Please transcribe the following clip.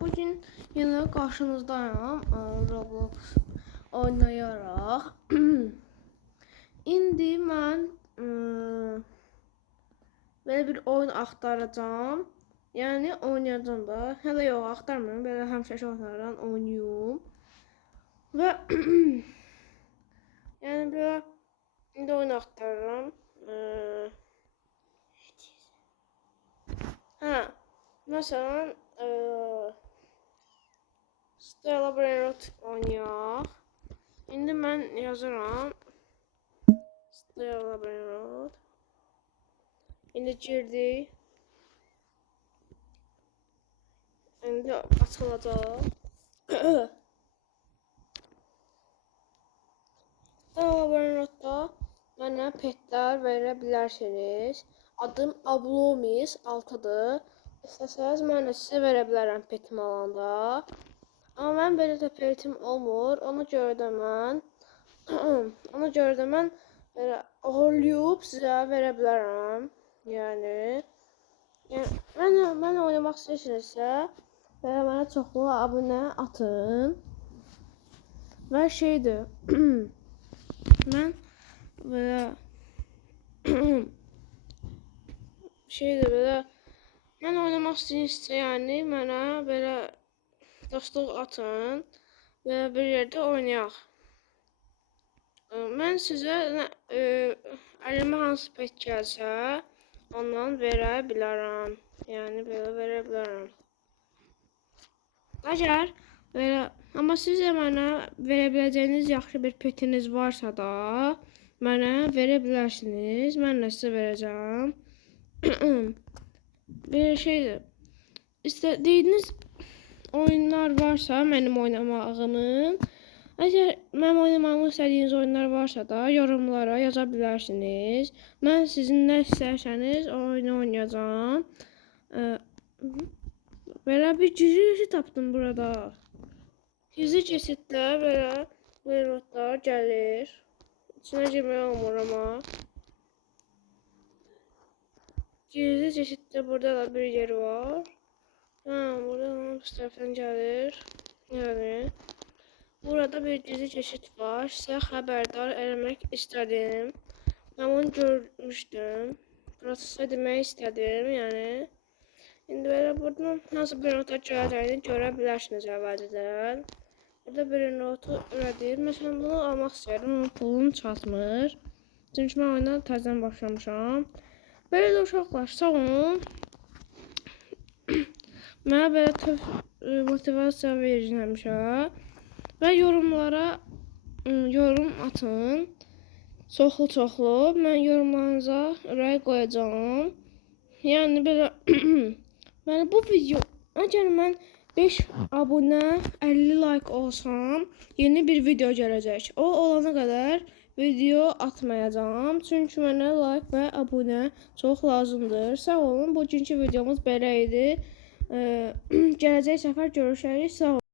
Bugün yine karşınızdayım. Roblox oynayarak. İndi mən belə bir oyun axtaracağam. Yəni oynayacağım da. Hələ yox, axtarmıram. Belə həmişə oyunlardan oynayıyorum. Və yəni belə indi oyun axtarıram. Məsələn, Stella Brainrot oynayaq. İndi mən yazıram. Stella Brainrot. İndi girdik. İndi açılacaq. Stella Brainrot'da mənə petlər verə bilərsiniz. Adım Ablomis 6-dır. İstəsəniz mən də sizə verə bilərəm petim alanda. Amma mən belə də petim olmur. Ona görə də mən belə ağırlayıb sizə verə bilərəm. Yəni mən oynamaq istəyirsinizsə belə mənə çoxlu abunə atın. Və şeydir. Mən belə mən oynamaq istəyirsinizsə yəni mənə belə dostluq atın və bir yerdə oynayaq. Mən sizə əlimə hansı pet gəlsə ondan verə bilərəm. Yəni belə verə bilərəm. Əgər belə amma siz də mənə verə biləcəyiniz yaxşı bir petiniz varsa da mənə verə bilərsiniz. Mən də sizə verəcəm. Bir şeydir. İstədiyiniz oyunlar varsa mənim oynamağımın, əgər mənim oynamağımı istədiyiniz oyunlar varsa da yorumlara yaza bilərsiniz. Mən sizin nə istərsəniz o oyunu oynayacağam. Belə bir gizli keçid tapdım burada. Gizli keçiddə belə Brainrotlar gəlir. İçinə girmək olmur amma. Gizli keçiddə burada da bir yer var. Burada bu tərəfdən gəlir. Yəni burada bir gizli keçid var. Sizə xəbərdar eləmək istədim. Mən onu görmüşdüm. Prosesə demək istədim, yəni. İndi belə buradan hansı bir nota gələcəyini görə bilərsiniz əvvəlcədən. Burada bir notu öyrədir. Məsələn, bunu almaq istəyirəm, amma pulum çatmır. Çünki mən oyuna təzədən başlamışam. Belə də uşaqlar, sağ olun. Mənə belə motivasiya verin həmişə. Və yorumlara yorum atın. Çoxlu. Mən yorumlarınıza ürək qoyacağım. Yəni belə yəni bu video, əgər mən 5 abunə, 50 like olsam, yeni bir video gələcək. O olana qədər video atmayacağım. Çünki mənə like və abunə çox lazımdır. Sağ olun. Bugünkü videomuz belə idi. Gələcək səfər görüşərik. Sağ olun.